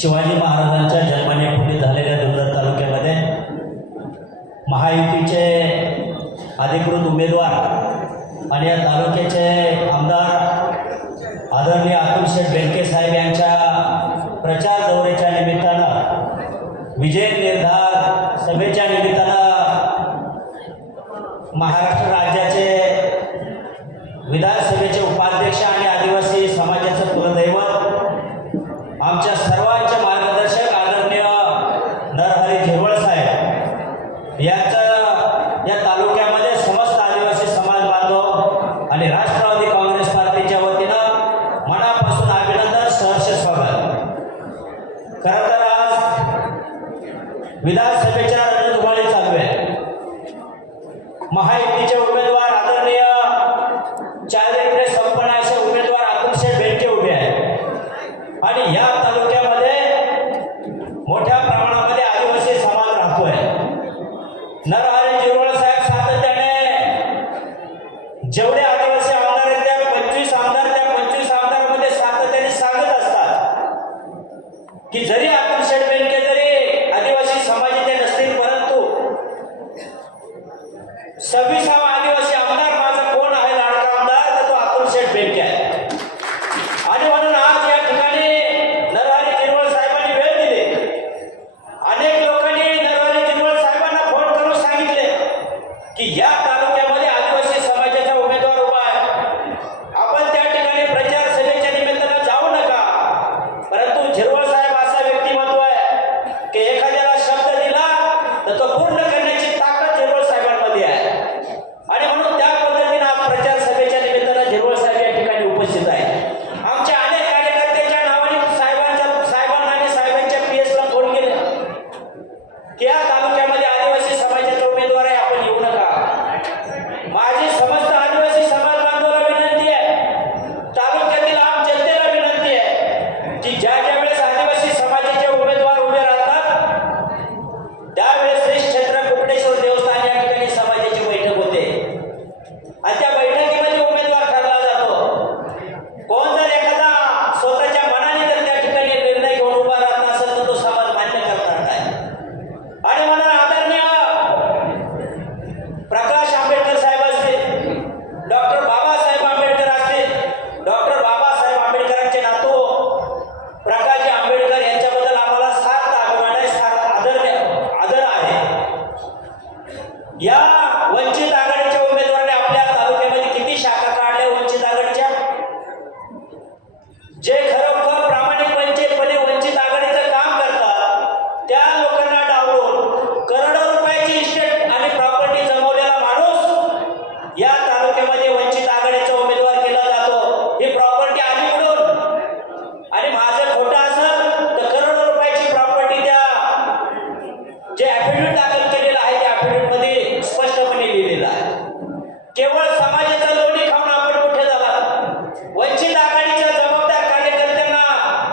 शिवाजी महाराजांच्या जन्माने पुढे झालेल्या डोंगर तालुक्यामध्ये महायुतीचे अधिकृत उमेदवार आणि या तालुक्याचे आमदार आदरणीय अतुलशेठ बेंके साहेब यांच्या प्रचार दौऱ्याच्या निमित्तानं विजय निर्धार सभेच्या निमित्तानं महाराष्ट्र राज्याचे विधानसभेचे उपाध्यक्ष आणि आदिवासी समाज विधानसभेच्या रणधुमाळी चालू आहे. महायुतीचे उमेदवार आदरणीय चारित्र्य संपन्न असे उमेदवार अतुलशेठ बेंके उभे आहेत. आणि या तालुक्यामध्ये मोठ्या प्रमाणामध्ये आदिवासी समाज राहतोय. नरहरी जिरवळ साहेब सातत्याने जेवढे आदिवासी आमदार आहेत त्या पंचवीस आमदार त्या पंचवीस आमदारांमध्ये सातत्याने सांगत असतात की जरी क्या तालुक्या वंचित आघाडीच्या जबाबदार कार्यकर्त्यांना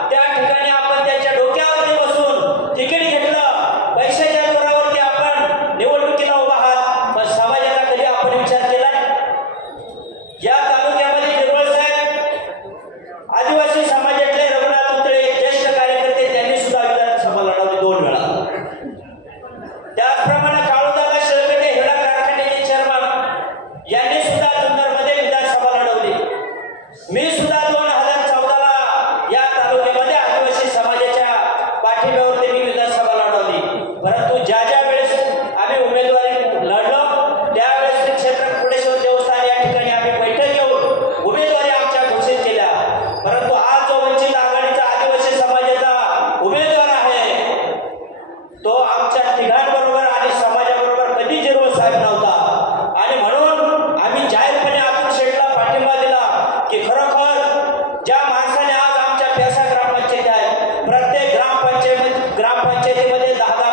त्या ठिकाणी आपण त्यांच्या डोक्यावरती बसून तिकीट घेतलं. पैशाच्या जोरावरती आपण निवडणुकीला उभा आहात. पण समाजाला कधी आपण विचार केला या तालुक्यामध्ये निर्मळ साहेब आदिवासी समाज तो आमच्या तिघांबरोबर आणि समाजाबरोबर कधी जन्म साहेब नव्हता. आणि म्हणून आम्ही जाहीरपणे अतुल शेठला पाठिंबा दिला की खरोखर ज्या माणसाने आज आमच्या प्यासा ग्रामपंचायत आहे प्रत्येक ग्रामपंचायत ग्रामपंचायतीमध्ये दहा